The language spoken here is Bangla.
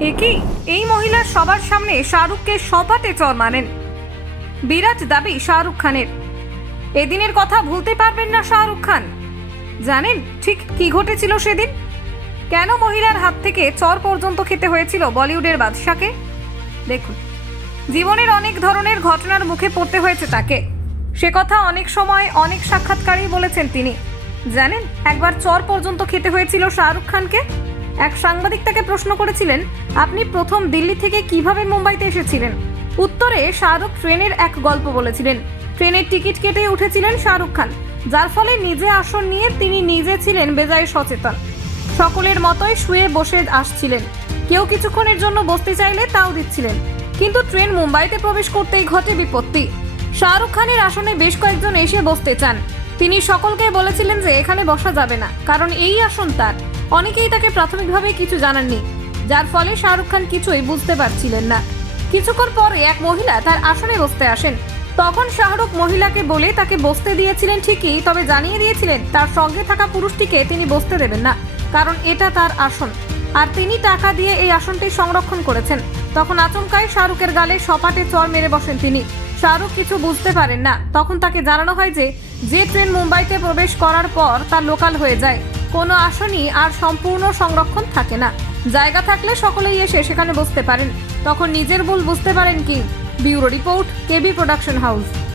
একই এই মহিলার সবার সামনে শাহরুখকে সপাটে চর মানেন। বিরাট দাবি শাহরুখ খানের। এদিনের কথা ভুলতে পারবেন না শাহরুখ খান। জানেন ঠিক কি ঘটেছিল সেদিন? কেন মহিলার হাত থেকে চর পর্যন্ত খেতে হয়েছিল বলিউডের বাদশাকে? দেখুন, জীবনের অনেক ধরনের ঘটনার মুখে পড়তে হয়েছে তাকে। সে কথা অনেক সময় অনেক সাক্ষাৎকারেই বলেছেন তিনি। জানেন, একবার চর পর্যন্ত খেতে হয়েছিল শাহরুখ খানকে? এক সাংবাদিক তাকে প্রশ্ন করেছিলেন, আপনি প্রথম দিল্লি থেকে কীভাবে মুম্বাইতে এসেছিলেন? উত্তরে শাহরুখ ট্রেনের এক গল্প বলেছিলেন, ট্রেনের টিকিট কেটে উঠেছিলেন শাহরুখ খান, যার ফলে নিজে আসন নিয়ে তিনি নিজে ছিলেন বেজায় সচেতন। সকলের মতোই শুয়ে বসে আসছিলেন, কেউ কিছুক্ষণের জন্য বসতে চাইলে তাও দিচ্ছিলেন। কিন্তু ট্রেন মুম্বাইতে প্রবেশ করতেই ঘটে বিপত্তি। শাহরুখ খানের আসনে বেশ কয়েকজন এসে বসতে চান। তিনি সকলকে বলেছিলেন যে এখানে বসা যাবে না, কারণ এই আসন তার। অনেকেই তাকে প্রাথমিকভাবে কিছু জানাননি, যার ফলে শাহরুখ খান কিছুই বুঝতে পারছিলেন না। কিছুক্ষণ পরে এক মহিলা তার আসনে বসতে আসেন। তখন শাহরুখ মহিলাকে বলে তাকে বসতে দিয়েছিলেন ঠিকই, তবে জানিয়ে দিয়েছিলেন তার সঙ্গে থাকা পুরুষটিকে তিনি বসতে দেবেন না, কারণ এটা তার আসন। আর তিনি টাকা দিয়ে এই আসনটি সংরক্ষণ করেছেন। তখন আচমকাই শাহরুখের গালে সপাটে চর মেরে বসেন তিনি। শাহরুখ কিছু বুঝতে পারেন না। তখন তাকে জানানো হয় যে যে ট্রেন মুম্বাইতে প্রবেশ করার পর তা লোকাল হয়ে যায়। কোনো আসনই আর সম্পূর্ণ সংরক্ষণ থাকে না। জায়গা থাকলে সকলেই এসে সেখানে বসতে পারেন। তখন নিজের ভুল বুঝতে পারেন কি? Bureau report, KB production house.